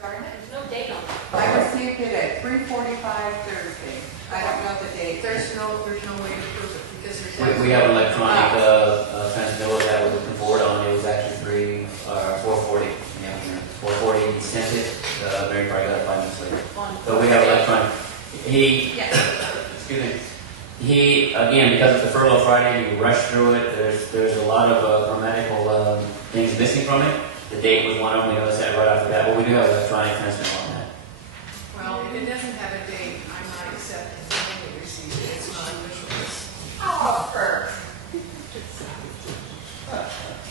Sorry, there's no date on it. I received it at 3:45 Thursday. I don't know the date. There's no way to prove it because there's. We have an electronic transmittal that we're looking forward on. It was actually 4:40. Yeah, 4:40. He sent it. Mary probably got it 5 minutes later. But we have electronic. Excuse me. He again, because it's the furlough Friday, he rushed through it. There's a lot of grammatical things missing from it. The date was one of them. We noticed that right after that. But we do have electronic transmittal on that. Well, if it doesn't have a date, I'm not accepting it when we receive it. It's not official.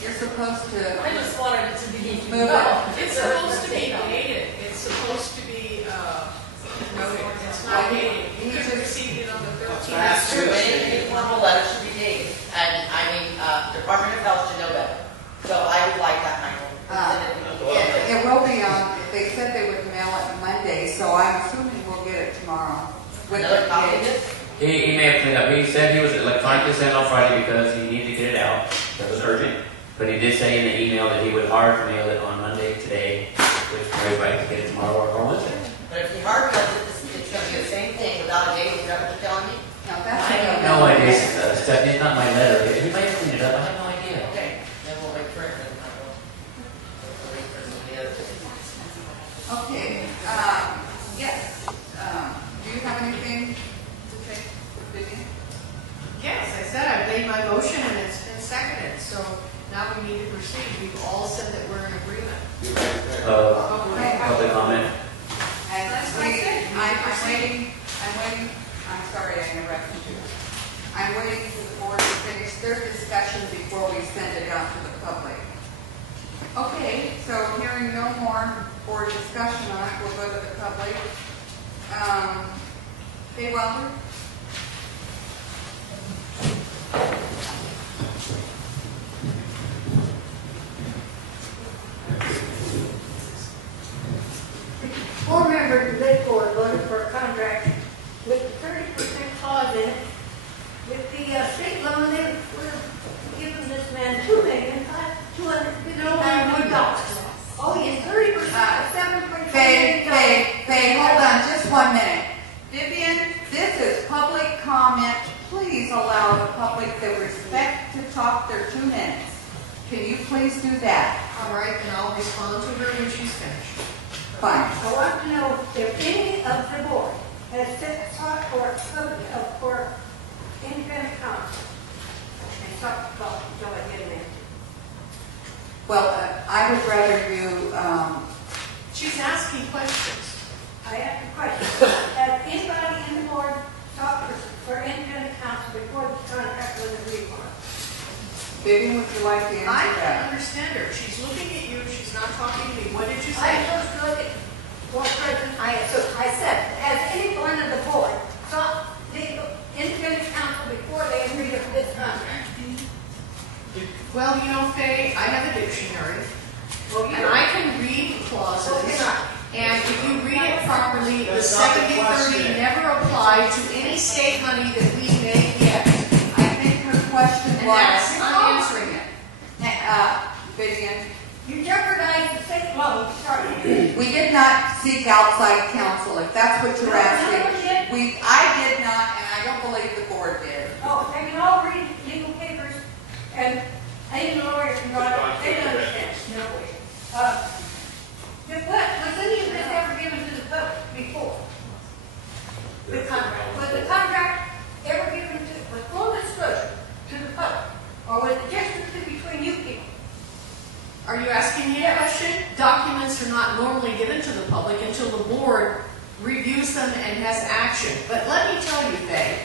You're supposed to I just wanted it to be move no. it. It's supposed to be dated. It's supposed to be noted. It's not dated. You could have received it on the 13th. That's true. Any formal letter should be dated. And I mean, Department of Health should know better. So I would like that, Michael. It will be on. They said they would mail it Monday, so I'm assuming we'll get it tomorrow. With Another the copy of date. it? He may have cleaned up. He said he was electronically sent on Friday because he needed to get it out. That was urgent. But he did say in the email that he would hard mail it on Monday today, which Mary's right to get it tomorrow or Wednesday. But if you hard cut it, it's going to be the same thing without a date. Is that what you're telling me? No, that's I don't No idea, Stephanie. It's not my letter. He might have cleaned it up. I have no idea. Okay. Then we'll wait for it. Then Michael. We'll wait for somebody else. Okay. Yes. Do you have anything to say, Vivian? Yes, I said I made my motion and it's been seconded. So now we need to proceed. We've all said that we're in agreement. Public comment. And That's what I said. I'm waiting. I'm sorry I interrupted you. I'm waiting for the board to finish their discussion before we send it out to the public. Okay, so hearing no more board discussion on it, we'll go to the public. Hey, Wilder? Board members of this board voted for a contract with a 30% clause in it. With the state loan, they were giving this man $2,250,000. Oh, yes, 30%, Faye, hold on just 1 minute. Vivian, this is public comment. Please allow the public the respect to talk their 2 minutes. Can you please do that? All right, and I'll respond to her when she's finished. Fine. I want to know if any of the board has sought for independent counsel and talked about Joe again. Well, I would rather you, She's asking questions. I asked a question. Has anybody in the board sought for independent counsel before the contract was agreed upon? Vivian, would you like to I answer can that? understand her. She's looking at you. She's not talking to me. What did you I say? supposed to look at board president. I said, has anyone in the board sought legal independent counsel before they agreed to this contract? Well, you know, Faye, I have a dictionary, and I can read clauses. And if you read it properly, the 70-30 never applied to any state money that we may get. I think her question And was, that's, I'm answering it. Vivian, You jeopardized the state loan starting. we did not seek outside counsel, if that's what you're asking. I did not, and I don't believe the board did. Oh, they can all read legal papers, and any lawyer can go out, they don't understand. No way. Was any of this ever given to the public before? The contract. Was the contract ever given with full disclosure to the public? Or was it just between you people? Are you asking me a question? Documents are not normally given to the public until the board reviews them and has action. But let me tell you, Faye,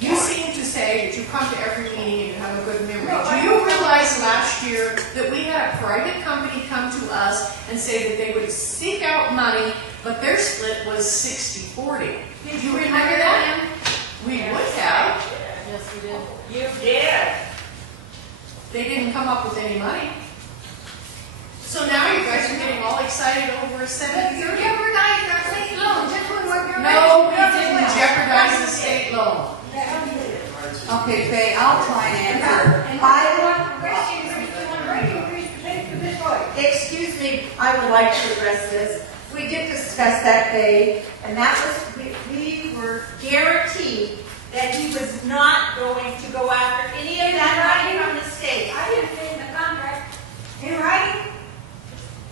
you seem to say that you come to every meeting and you have a good memory. Do you realize last year that we had a private company come to us and say that they would seek out money, but their split was 60-40? Did you remember that? We would have. Yes, we did. You did. They didn't come up with any money. So now you guys are getting all excited over a 70-30. You're jeopardizing our state loan, just when we're No, we didn't jeopardize the state loan. Okay, Faye, I'll try and answer. Excuse me, I would like to address this. we did discuss that day, and that was, we were guaranteed that he was not going to go after any of that money from the state. I didn't fit in the contract. In writing?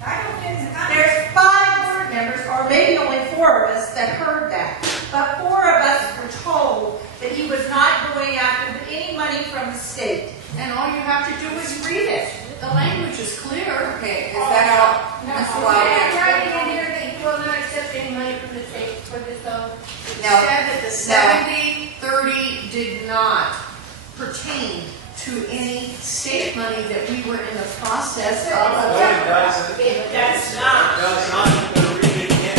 I don't fit in the contract. There's 5 board members, or maybe only 4 of us, that heard that. But 4 of us were told that he was not going after any money from the state. And all you have to do is read it. The language is clear. Okay, is that all? No, Ms. we White? have writing in here that you will not accept any money from the state for this, It No. said that the 70-30 did not pertain to any state money that we were in the process of. No, it doesn't. It does not. It does not. I'm gonna read it again.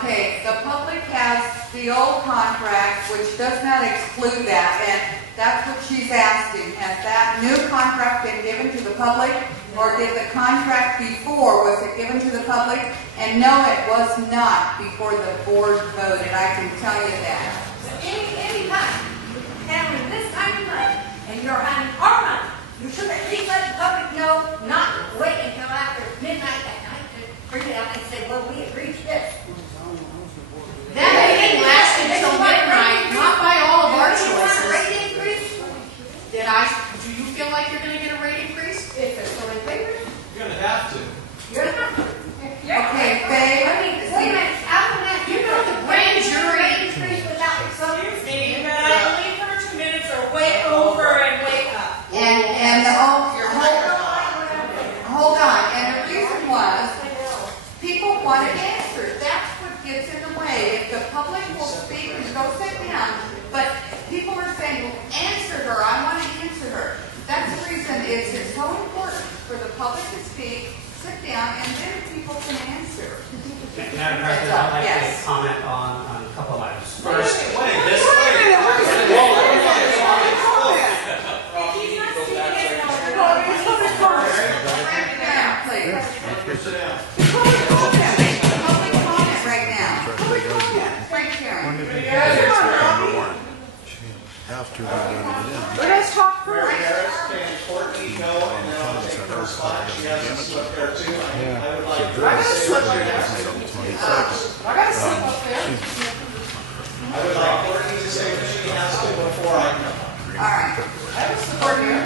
Okay, the public has the old contract, which does not exclude that, and that's what she's asking. Has that new contract been given to the public, or did the contract before, was it given to the public? And no, it was not before the board voted, I can tell you that. any time, handling this kind of money, and you're handling our money, you should at least let the public know, not wait until after midnight that night to bring it out and say, well, we agreed to this. That meeting lasted until midnight, not by all of our Do you want a choices. rate increase? Do you feel like you're gonna get a rate increase? If it's going papers, You're gonna have to. you're not. Okay, Faye, I mean, wait a minute, how can that? You know the grand jury- Rate increase without some. Excuse me, but I believe her 2 minutes are way over and way up. and hold on, and the reason was, people wanted answers. That's what gets in the way. If the public will speak and go sit down, but people are saying, well, answer her, I want to answer her. That's the reason it's so important for the public to speak, sit down, and then people can answer. Madam President, I'd like Yes. to comment on a couple of items. First, Wait, this way. If he's not speaking, it's not Right now, please. Sit down. Public comment right now. Frank Karen. Have to, we gotta get in. Let us talk Mayor first. Harris, can Courtney go, and then I'll take her spot. She has to sit up there too. I would like her to say what she has to. I gotta slip up there. I would like Courtney to say what she has to before I come. All right. I have a support here.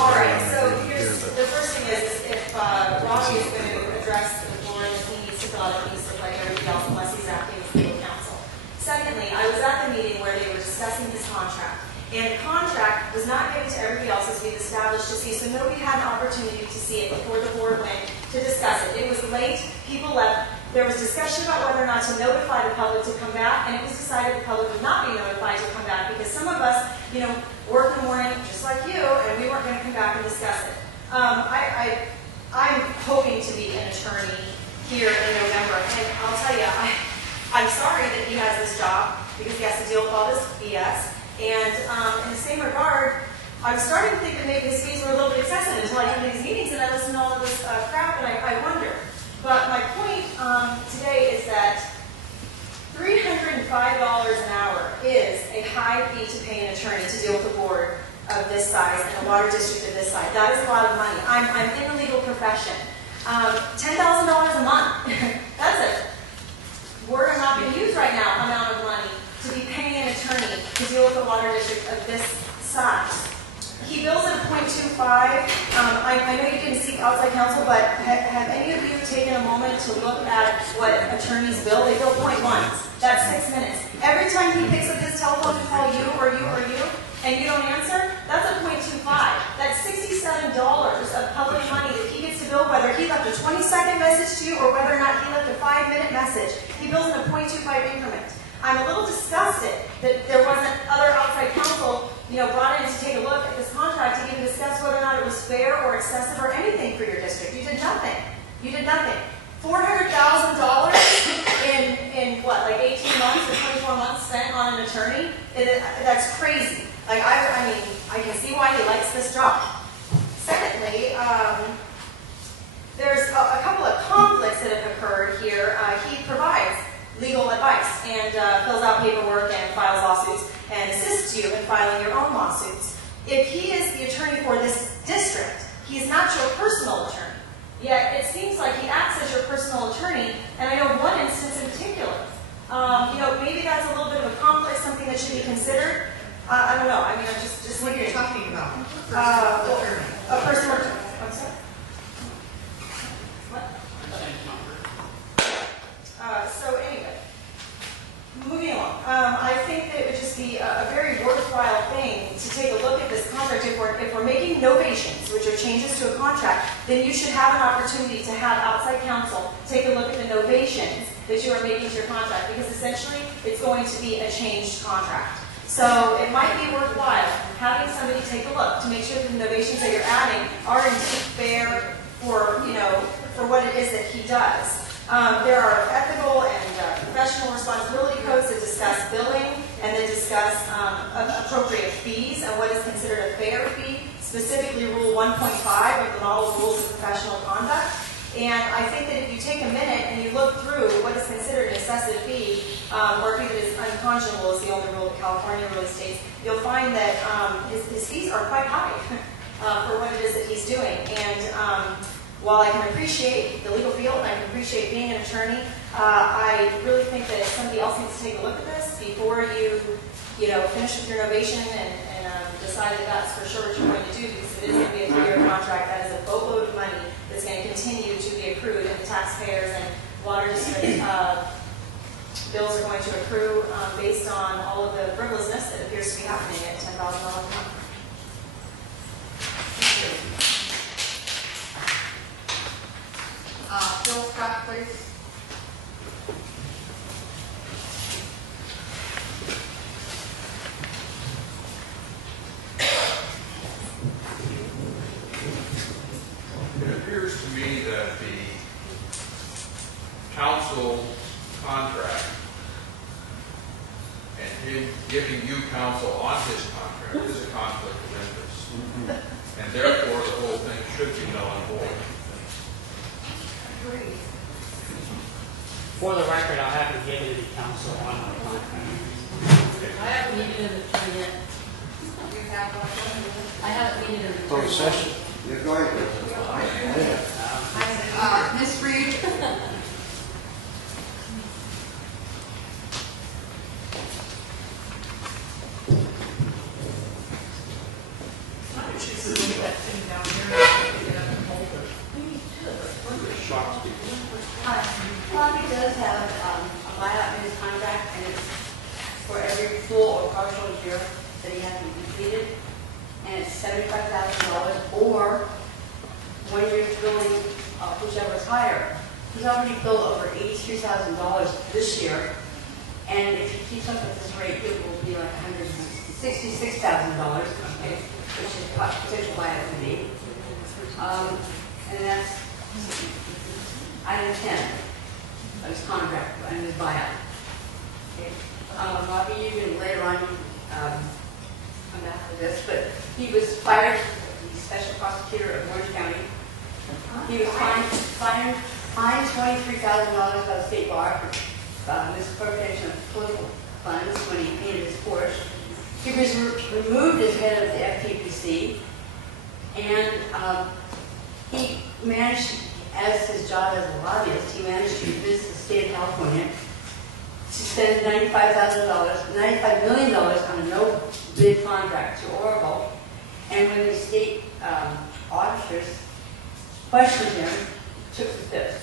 All right, so here's, the first thing is, if Robbie is going to address the one that he needs to fill out, he needs to like everybody else unless he's acting as legal counsel. Secondly, I was at the meeting where they were discussing his contract, and the contract was not given to everybody else as we've established to see, so nobody had an opportunity to see it before the board went to discuss it. It was late, people left, there was discussion about whether or not to notify the public to come back, and it was decided the public would not be notified to come back because some of us, work in the morning just like you, and we weren't going to come back and discuss it. I'm hoping to be an attorney here in November, and I'll tell you, I'm sorry that he has this job because he has to deal with all this BS. And in the same regard, I was starting to think that maybe his fees were a little bit excessive until I come to these meetings and I listen to all of this crap, and I wonder. But my point today is that $305 an hour is a high fee to pay an attorney to deal with a board of this size and a water district of this size. That is a lot of money. I'm in the legal profession. $10,000 a month. That's a word I'm not going to use right now, amount of money to be paying an attorney to deal with a water district of this size. He bills at a 0.25. I know you didn't seek outside counsel, but have any of you taken a moment to look at what attorneys bill? They bill 0.1. That's 6 minutes. Every time he picks up his telephone to call you, and you don't answer, that's a 0.25. That's $67 of public money that he gets to bill, whether he left a 20-second message to you or whether or not he left a 5-minute message. He bills in a 0.25 increment. I'm a little disgusted that there wasn't other outside counsel, brought in to take a look at this contract to even discuss whether or not it was fair or excessive or anything for your district. You did nothing. You did nothing. $400,000 in what, like 18 months or 24 months spent on an attorney? That's crazy. Like, I can see why he likes this job. Secondly, there's a couple of conflicts that have occurred here. He provides legal advice and fills out paperwork and files lawsuits and assists you in filing your own lawsuits. if he is the attorney for this district, he is not your personal attorney. Yet it seems like he acts as your personal attorney, and I know one instance in particular. Maybe that's a little bit of a conflict, something that should be considered. I don't know. I mean, I'm just What are you thinking. talking about? A personal attorney. I'm sorry. What? So anyway, moving along. I think that it would just be a very worthwhile thing to take a look at this contract. If we're making novations, which are changes to a contract, then you should have an opportunity to have outside counsel take a look at the novations that you are making to your contract, because essentially it's going to be a changed contract. So it might be worthwhile having somebody take a look to make sure that the novations that you're adding are indeed fair for what it is that he does. There are ethical and professional responsibility codes that discuss billing and that discuss appropriate fees and what is considered a fair fee, specifically Rule 1.5 of the Model Rules of Professional Conduct. And I think that if you take a minute and you look through what is considered an excessive fee, or a fee that is unconscionable is the only rule that California really states, you'll find that his fees are quite high for what it is that he's doing. And while I can appreciate the legal field and I can appreciate being an attorney, I really think that somebody else needs to take a look at this before you finish with your novation and decide that that's for sure what you're going to do, because it is going to be a 3-year contract. That is a boatload of money that's going to continue to be accrued, and the taxpayers and water district bills are going to accrue based on all of the frivolousness that appears to be happening at $10,000 a month. Phil Scott, please. It appears to me that the council contract and him giving you counsel on his contract is a conflict of interest. And therefore, the whole thing should be null and void. For the record, I haven't given any counsel on my contract. I haven't needed an attorney yet. You have one? I haven't needed an attorney. Closed session. You're going to. Ms. Reed? Bobby does have a buyout in his contract, and it's for every full or partial year that he hasn't completed, and it's $75,000, or when you're billing whichever is higher. He's already billed over $83,000 this year, and if he keeps up at this rate, it will be like $166,000, okay, which is potential buyout to me. And that's item 10 of his contract and his buyout. Okay. Bobby, you can later on come back to this, but he was fired, the special prosecutor of Orange County. He was fined $23,000 by the state bar for misappropriation of political funds when he painted his Porsche. He was removed as head of the FTPC, and he managed, as his job as a lobbyist, he managed to convince the state of California to spend $95 million on a no-bid contract to Oracle. And when the state auditors questioned him, took the fifth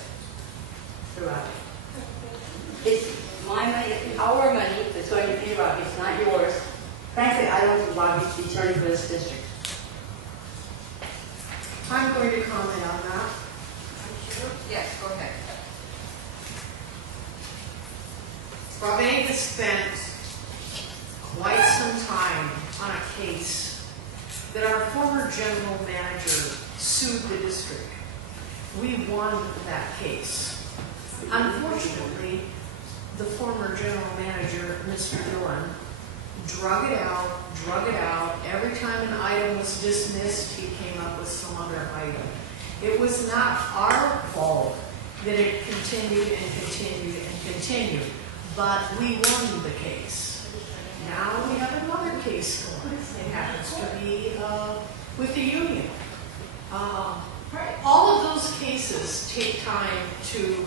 throughout. It's my money, it's our money that's going to pay Robbie, it's not yours. Frankly, I don't think Robbie's the attorney for this district. I'm going to comment on that. Yes, go ahead. Rob has spent quite some time on a case that our former general manager sued the district. We won that case. Unfortunately, the former general manager, Mr. Dillon, drug it out. Every time an item was dismissed, he came up with some other item. It was not our fault that it continued and continued and continued, but we won the case. Now we have another case going. It happens to be with the union. All of those cases take time to